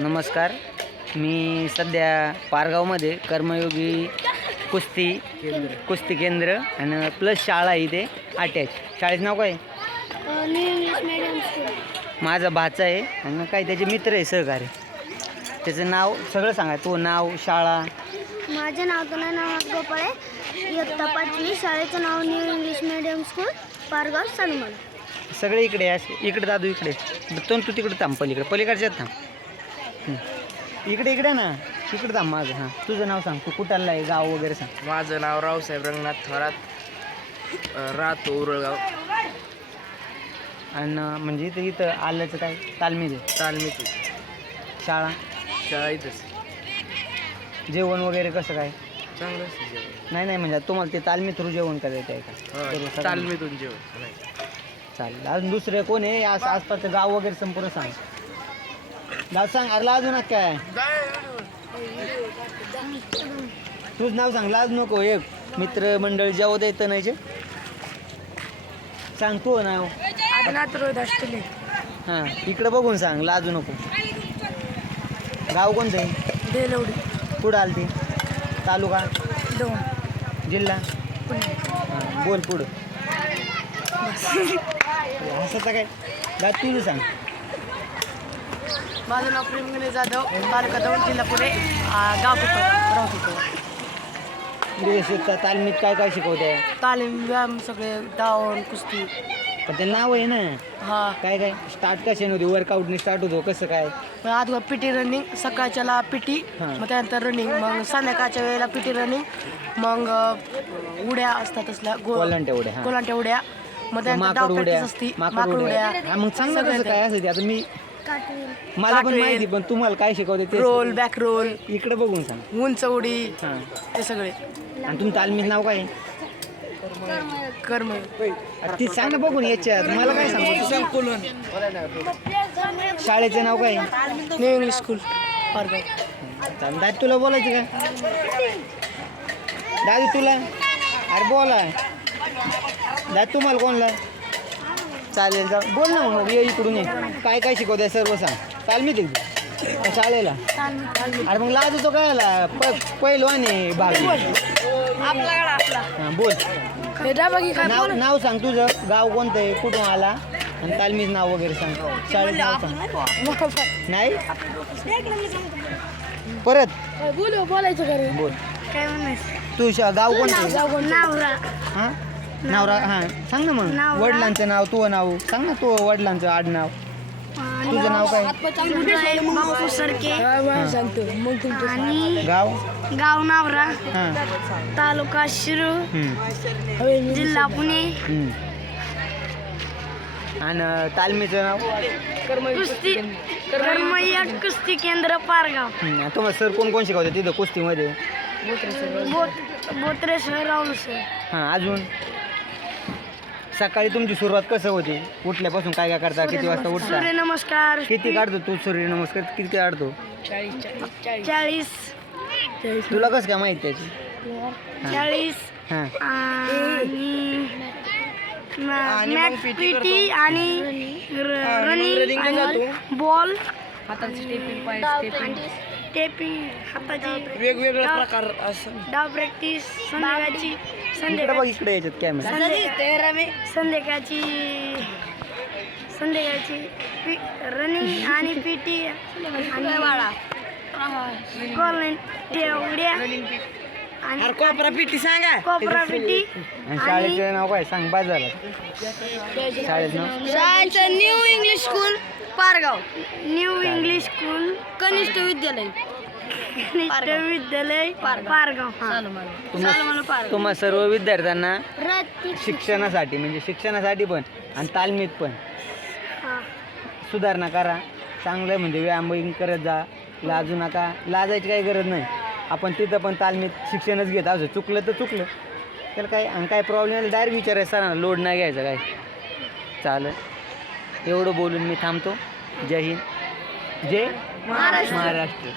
नमस्कार. मी सध्या पारगावमध्ये कर्मयोगी कुस्ती केंद्र आणि प्लस शाळा इथे अटॅच. शाळेचं नाव काय? New English medium school. माझा भाचा आहे आणि काही त्याचे मित्र आहे सहकारी. त्याचं नाव सगळं सांगा, तो नाव, शाळा. माझे नाव तनयनाथ गोपाळे, इयत्ता 5वी. शाळेचं नाव new English medium school, Pargaon, सनमल. सगळे इकडे असे. इकडे दादू इकडे. तू तिकडे थांब, पलीकडच्यात थांब. इकडे ना, इकडे थांब माझं. हां, तुझं नाव सांग, तू कुठाला आहे, गाव वगैरे सांग. माझं नाव रावसाहेब रंगनाथ थोरात, राहतो उरळगाव. आणि म्हणजे इथं आल्याचं काय तालमीच आहे? तालमीत शाळा इथंच. जेवण वगैरे कसं काय? चांगलं असतं जेवण. नाही म्हणजे तुम्हाला ते तालमी थ्रू जेवण करायचं आहे का? बरोबर, तालमीतून जेवण नाही. चालेल. अजून दुसरे कोण आहे आसपासचं गाव वगैरे संपूर्ण सांग. गाव सांग. अरे लाजू नका काय, तुझं नाव सांग, लाज नको. एक मित्र मंडळ जेव्हा द्यायचं नाही सांग, तू नाव. हां, इकडं बघून सांग, लाजू नको. गाव कोणतं आहे? बेलवडी. कुठं आलती? तालुका? जिल्हा? हां, बोल पुढं. हसायचं काय? दा तुझं सांग. माझं नाव प्रेम गणेश जाधव, तालुका दौंड, जिल्हा पुणे, गाव राहतो. तालमीत काय शिकवते? तालीम, व्यायाम, सगळे डाऊन, कुस्ती. पण ते नाव आहे ना. हा, काय स्टार्ट कशाने होती? वर्कआउटने स्टार्ट होतो कसं काय? आधी पिटी रनिंग, सकाळच्याला पिटी, हां. मग त्यानंतर रनिंग, मग संध्याकाळच्या वेळेला पिटी रनिंग, मग उड्या असतात असल्या कोलांट्या उड्या. हां. कोलांट्या उड्या, मग त्यानंतर डाव प्रॅक्टिस असते, माकड उड्या. हां, मग सांग ना कसं काय असं ते. आता मी मला पण माहिती, पण तुम्हाला काय शिकवते ते रोल, बॅक रोल, इकडे बघून सांग. उंच उडी, हां. ते सगळे. आणि तुम्ही तालमीत नाव काय? कर्म. ती सांग ना बघून याच्यात. मला काय सांगू? शाळेचं नाव काय? New English school, Pargaon. दाद तुला बोलायचं का? दादू तुला? अरे बोला. दाद तुम्हाला कोणला? चालेल, जा बोल ना. मग ये इकडून ये. काय शिकवताय सर्व सांग. तालमीत एकदा शाळेला. अरे मग लाज होतो काय? पहिलवान आहे भाग. हां, बोल. नाव सांग तुझं. गाव कोणतं आहे, कुठून आला, आणि तालमीच नाव वगैरे सांग. शाळेत नाव सांग. नाही परत बोलायचं घरी. बोल. काय म्हणायचं? तू गाव कोणतं? नावरा. हां, नावरा. हां, सांग ना. मग नावरा. वडिलांचं नाव, तू नाव सांग ना. तू वडिलांचं आडनाव. तुझं नाव काय? बापू सरके. आणि गाव नावरा, हां. तालुका शिरू, जिल्हा पुणे. आणि तालमीचं नाव? कुस्ती कर्मयोग कुस्ती केंद्र, पारगाव. तुम्हाला सर कोण शिकवते तिथं कुस्तीमध्ये? Botre sir, Rahul sir. हां, अजून सकाळी तुमची सुरुवात कसं होती? उठल्यापासून काय करता? किती वाजता उठता? सूर्यनमस्कार किती काढतो तू सूर्यनमस्कार? किती काढतो? 40. तुला कसं काय माहिती त्याची? 40. हां. आणि मॅट पीटी आणि रनिंग आणि बॉल, टेपिंग, हाताची वेगवेगळे प्रकार असं. डाव प्रॅक्टिस, संध्याकाळची इकडे बघ, इकडे याच्यात कॅमेरा. संध्याकाळची रनिंग आणि पीटी आणि उड्या आणि कोपरा पिटी सांगा. कोपरा पिटी. आणि शाळेचं नाव काय सांग? बाजारला शाळेचं नाव? शाळेचं new English school, Pargaon. New English school, कनिष्ठ विद्यालय, पारगाव. तुम्हा सर्व विद्यार्थ्यांना शिक्षणासाठी पण आणि तालमीत पण सुधारणा करा. चांगलं म्हणजे व्यायाम करत जा. लाजू नका. लाजायची काही गरज नाही. आपण तिथं पण तालमीत शिक्षणच घेत असं. चुकलं तर चुकलं, त्याला काय. आणि काय प्रॉब्लेम आला डायरेक्ट विचारायचं सरांना. लोड नाही घ्यायचं काय. चालेल, एवढं बोलून मी थांबतो. जय हिंद, जय महाराष्ट्र.